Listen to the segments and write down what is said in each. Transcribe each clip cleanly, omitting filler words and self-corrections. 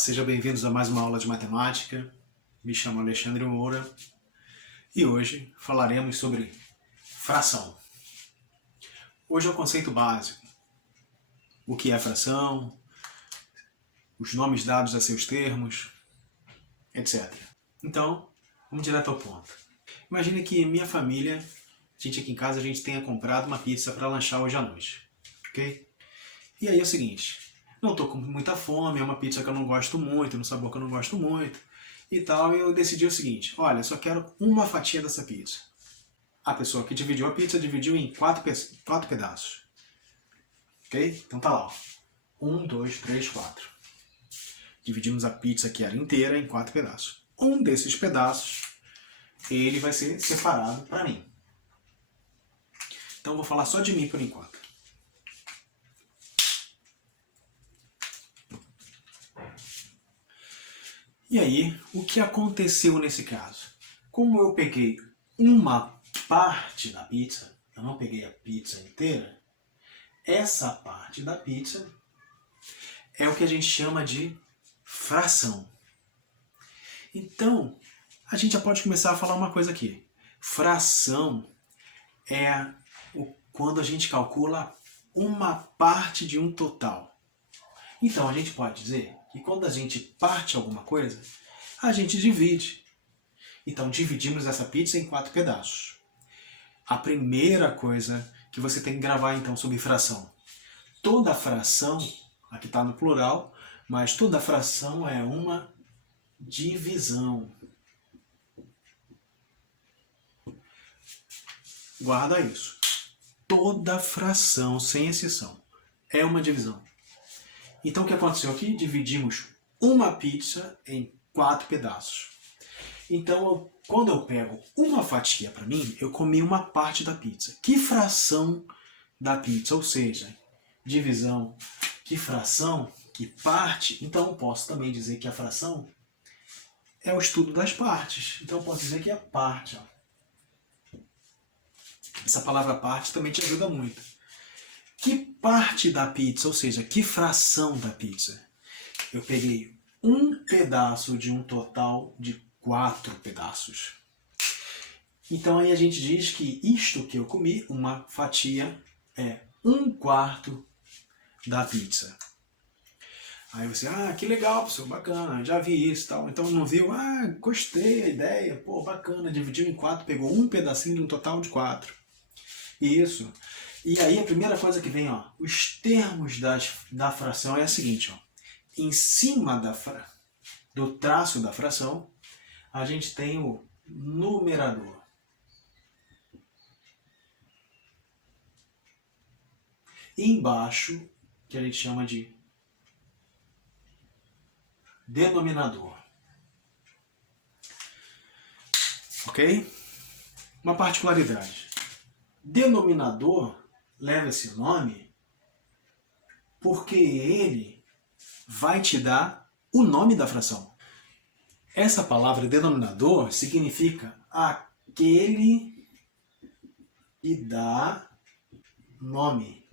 Sejam bem-vindos a mais uma aula de matemática. Me chamo Alexandre Moura e hoje falaremos sobre fração. Hoje é o conceito básico. O que é fração, os nomes dados a seus termos, etc. Então, vamos direto ao ponto. Imagine que minha família, a gente aqui em casa, a gente tenha comprado uma pizza para lanchar hoje à noite. Ok? E aí é o seguinte... Não estou com muita fome, é uma pizza que eu não gosto muito, no sabor que eu não gosto muito e tal, e eu decidi o seguinte: olha, eu só quero uma fatia dessa pizza. A pessoa que dividiu a pizza dividiu em quatro pedaços. Ok? Então tá lá, ó. 1, 2, 3, 4. Dividimos a pizza que era inteira em 4 pedaços. Um desses pedaços, ele vai ser separado para mim. Então eu vou falar só de mim por enquanto. E aí, o que aconteceu nesse caso? Como eu peguei uma parte da pizza, eu não peguei a pizza inteira, essa parte da pizza é o que a gente chama de fração. Então, a gente já pode começar a falar uma coisa aqui. Fração é quando a gente calcula uma parte de um total. Então, a gente pode dizer que quando a gente parte alguma coisa, a gente divide. Então, dividimos essa pizza em 4 pedaços. A primeira coisa que você tem que gravar, então, sobre fração. Toda fração, aqui está no plural, mas toda fração é uma divisão. Guarda isso. Toda fração, sem exceção, é uma divisão. Então, o que aconteceu aqui? Dividimos uma pizza em 4 pedaços. Então, quando eu pego uma fatia para mim, eu comi uma parte da pizza. Que fração da pizza? Ou seja, divisão, que fração, que parte. Então, eu posso também dizer que a fração é o estudo das partes. Então, eu posso dizer que é parte. Ó. Essa palavra parte também te ajuda muito. Que parte da pizza, ou seja, que fração da pizza? Eu peguei um pedaço de um total de 4 pedaços. Então aí a gente diz que isto que eu comi, uma fatia, é 1/4 da pizza. Aí você, que legal, professor, bacana, já vi isso e tal. Então não viu, gostei da ideia, pô, bacana, dividiu em 4, pegou um pedacinho de um total de 4. Isso. E aí a primeira coisa que vem, ó, os termos da fração é a seguinte, ó. Em cima do traço da fração, a gente tem o numerador. E embaixo, que a gente chama de denominador. Ok? Uma particularidade. Denominador leva esse nome porque ele vai te dar o nome da fração. Essa palavra denominador significa aquele que dá nome.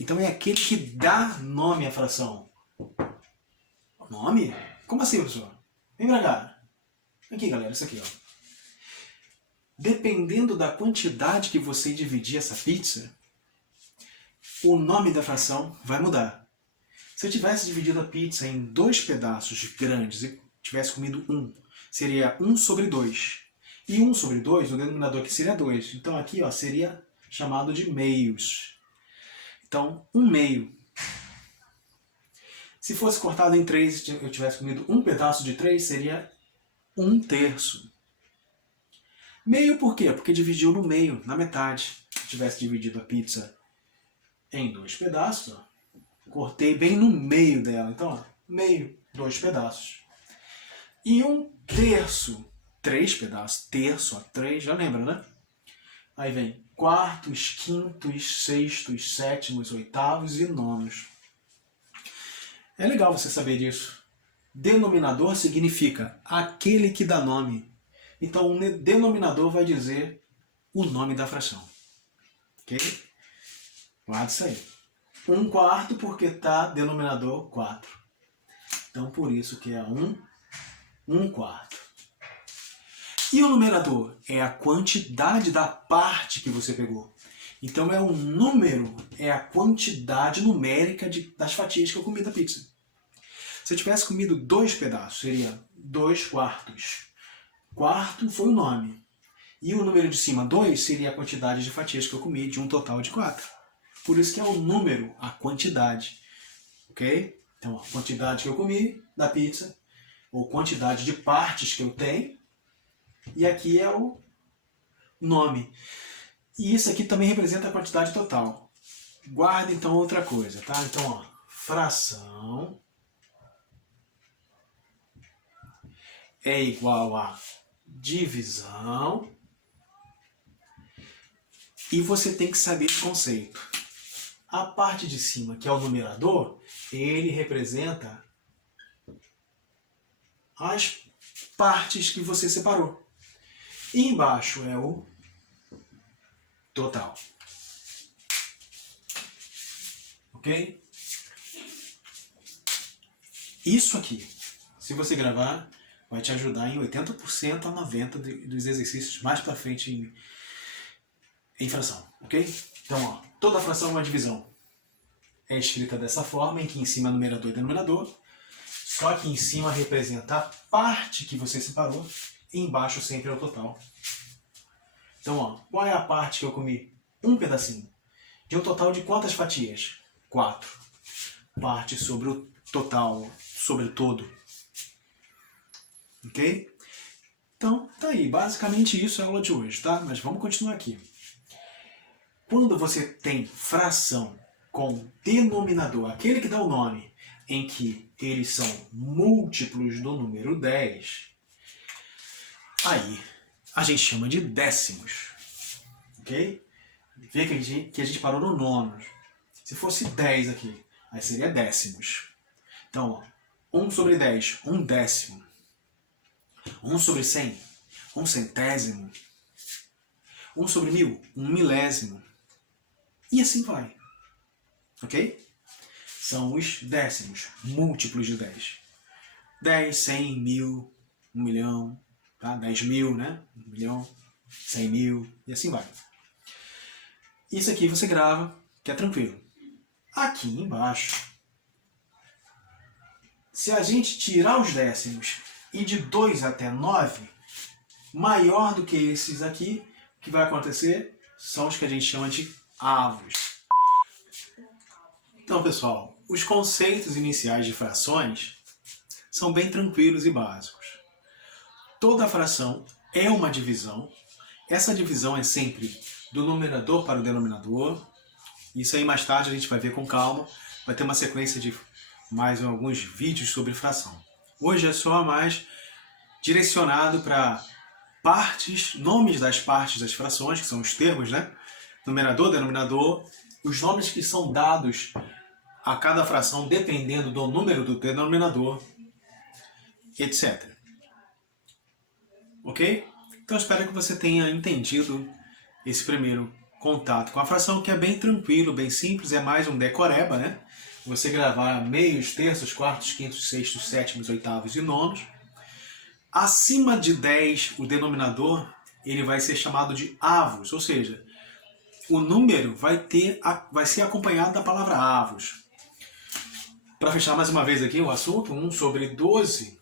Então é aquele que dá nome à fração. Nome? Como assim, professor? Vem pra cá. Aqui, galera, isso aqui, ó. Dependendo da quantidade que você dividir essa pizza, o nome da fração vai mudar. Se eu tivesse dividido a pizza em 2 pedaços grandes e tivesse comido 1, seria 1/2. E 1/2, o denominador aqui seria 2. Então aqui, ó, seria chamado de meios. Então, 1/2. Se fosse cortado em 3 e eu tivesse comido um pedaço de 3, seria 1/3. Meio por quê? Porque dividiu no meio, na metade. Se eu tivesse dividido a pizza em 2 pedaços, ó, cortei bem no meio dela. Então, ó, meio, 2 pedaços. E 1/3, 3 pedaços. Terço, ó, 3, já lembra, né? Aí vem quartos, quintos, sextos, sétimos, oitavos e nonos. É legal você saber disso. Denominador significa aquele que dá nome. Então, o denominador vai dizer o nome da fração. Ok? Guarda isso aí. 1/4 porque está denominador 4. Então, por isso que é 1 quarto. E o numerador é a quantidade da parte que você pegou. Então, é o número, é a quantidade numérica das fatias que eu comi da pizza. Se eu tivesse comido 2 pedaços, seria 2 quartos. Quarto foi o nome. E o número de cima, 2, seria a quantidade de fatias que eu comi, de um total de 4. Por isso que é o número, a quantidade. Ok? Então, a quantidade que eu comi da pizza, ou quantidade de partes que eu tenho, e aqui é o nome. E isso aqui também representa a quantidade total. Guarda então outra coisa, tá? Então, ó, fração é igual a divisão. E você tem que saber esse conceito. A parte de cima, que é o numerador, ele representa as partes que você separou. E embaixo é o total. Ok? Isso aqui, se você gravar, vai te ajudar em 80% a 90% dos exercícios mais para frente em fração. Ok? Então, ó, toda fração é uma divisão. É escrita dessa forma, em que em cima é numerador e denominador. Só que em cima representa a parte que você separou e embaixo sempre é o total. Então, ó, qual é a parte que eu comi? Um pedacinho. De um total de quantas fatias? 4. Parte sobre o total, sobre o todo. Ok? Então, tá aí. Basicamente isso é a aula de hoje, tá? Mas vamos continuar aqui. Quando você tem fração com denominador, aquele que dá o nome, em que eles são múltiplos do número 10, aí a gente chama de décimos. Ok? Vê que a gente parou no nono. Se fosse 10 aqui, aí seria décimos. Então, ó, 1 sobre 10, 1 décimo. 1 sobre 100, 1 centésimo. 1 sobre 1000, 1 milésimo. E assim vai. Ok? São os décimos, múltiplos de 10. 10, 100, 1000, 1 milhão, tá? 10 mil, né? 1 milhão, 100 mil, e assim vai. Isso aqui você grava, que é tranquilo. Aqui embaixo, se a gente tirar os décimos e de 2 até 9, maior do que esses aqui, o que vai acontecer são os que a gente chama de avos. Então, pessoal, os conceitos iniciais de frações são bem tranquilos e básicos. Toda fração é uma divisão. Essa divisão é sempre do numerador para o denominador. Isso aí mais tarde a gente vai ver com calma. Vai ter uma sequência de mais alguns vídeos sobre fração. Hoje é só mais direcionado para partes, nomes das partes das frações, que são os termos, né? Numerador, denominador, os nomes que são dados a cada fração dependendo do número do denominador, etc. Ok? Então espero que você tenha entendido esse primeiro contato com a fração, que é bem tranquilo, bem simples, é mais um decoreba, né? Você gravar meios, terços, quartos, quintos, sextos, sétimos, oitavos e nonos. Acima de 10, o denominador, ele vai ser chamado de avos, ou seja, o número vai ser acompanhado da palavra avos. Para fechar mais uma vez aqui o assunto, 1 sobre 12,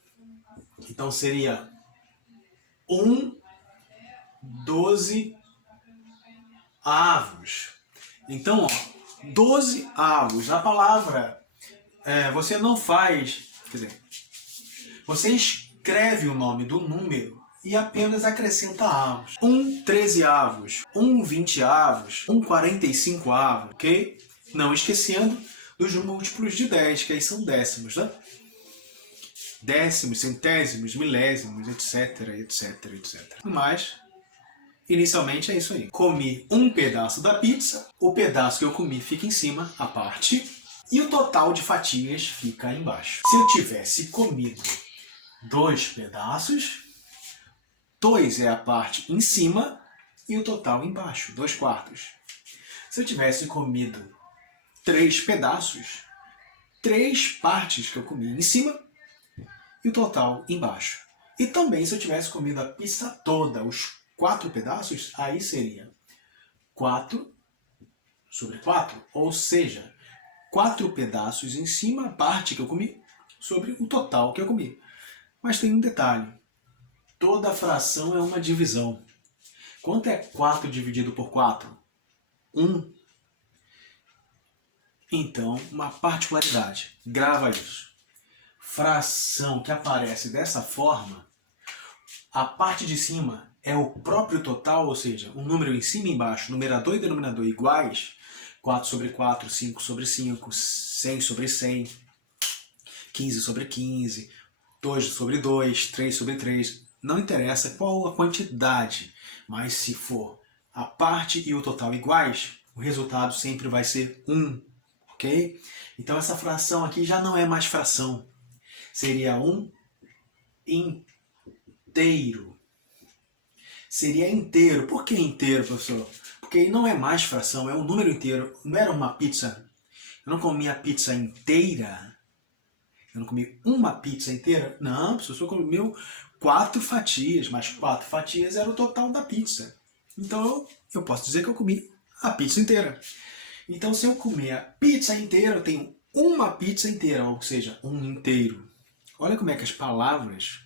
então seria 12 avos. Então, ó, 12 avos. A palavra, você não faz, quer dizer, você escreve o nome do número e apenas acrescenta avos. 13 avos, 20 avos, 45 avos, ok? Não esquecendo dos múltiplos de 10, que aí são décimos, né? Décimos, centésimos, milésimos, etc, etc, etc. Mas, inicialmente é isso aí. Comi um pedaço da pizza, o pedaço que eu comi fica em cima, a parte, e o total de fatias fica embaixo. Se eu tivesse comido 2 pedaços, 2 é a parte em cima e o total embaixo, 2 quartos. Se eu tivesse comido 3 pedaços, 3 partes que eu comi em cima e o total embaixo. E também, se eu tivesse comido a pizza toda, os 4 pedaços, aí seria 4 sobre 4, ou seja, 4 pedaços em cima, a parte que eu comi, sobre o total que eu comi. Mas tem um detalhe, toda fração é uma divisão. Quanto é 4 dividido por 4? 1. Então, uma particularidade, grava isso. Fração que aparece dessa forma, a parte de cima é o próprio total, ou seja, um número em cima e embaixo, numerador e denominador iguais, 4 sobre 4, 5 sobre 5, 100 sobre 100, 15 sobre 15, 2 sobre 2, 3 sobre 3, não interessa qual a quantidade, mas se for a parte e o total iguais, o resultado sempre vai ser 1, ok? Então essa fração aqui já não é mais fração, seria um inteiro. Seria inteiro. Por que inteiro, professor? Porque não é mais fração, é um número inteiro. Não era uma pizza. Eu não comi a pizza inteira. Eu não comi uma pizza inteira. Não, professor, comeu 4 fatias, mas 4 fatias era o total da pizza. Então eu posso dizer que eu comi a pizza inteira. Então se eu comer a pizza inteira, eu tenho uma pizza inteira, ou seja, um inteiro. Olha como é que as palavras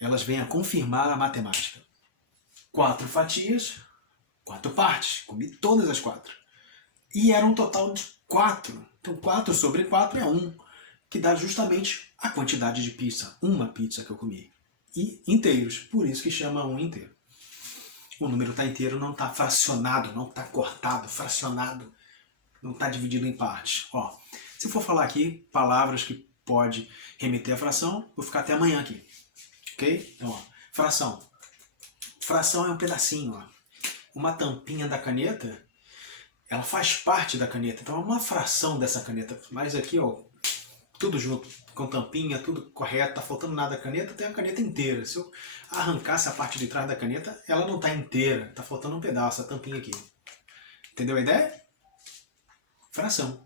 elas vêm a confirmar a matemática. 4 fatias, 4 partes. Comi todas as 4. E era um total de 4. Então 4 sobre 4 é 1, que dá justamente a quantidade de pizza. Uma pizza que eu comi. E inteiros, por isso que chama 1 inteiro. O número está inteiro, não está fracionado, não está cortado, fracionado. Não está dividido em partes. Ó, se eu for falar aqui palavras que pode remeter à fração, vou ficar até amanhã aqui. Ok? Então, ó, fração. Fração é um pedacinho, ó. Uma tampinha da caneta, ela faz parte da caneta. Então é uma fração dessa caneta. Mas aqui, ó, tudo junto, com tampinha, tudo correto, tá faltando nada da caneta, tem a caneta inteira. Se eu arrancasse a parte de trás da caneta, ela não está inteira. Tá faltando um pedaço, a tampinha aqui. Entendeu a ideia? Fração.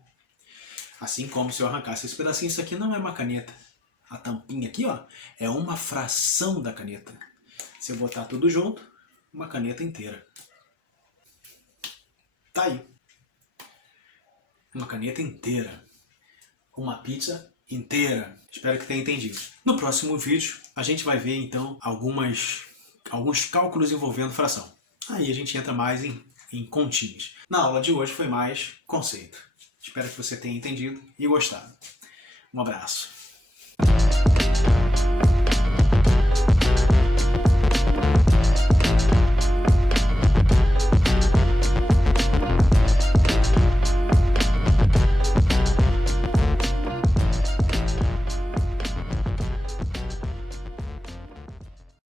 Assim como se eu arrancasse esse pedacinho, isso aqui não é uma caneta. A tampinha aqui, ó, é uma fração da caneta. Se eu botar tudo junto, uma caneta inteira. Tá aí. Uma caneta inteira. Uma pizza inteira. Espero que tenha entendido. No próximo vídeo, a gente vai ver, então, alguns cálculos envolvendo fração. Aí a gente entra mais em continhas. Na aula de hoje foi mais conceito. Espero que você tenha entendido e gostado. Um abraço.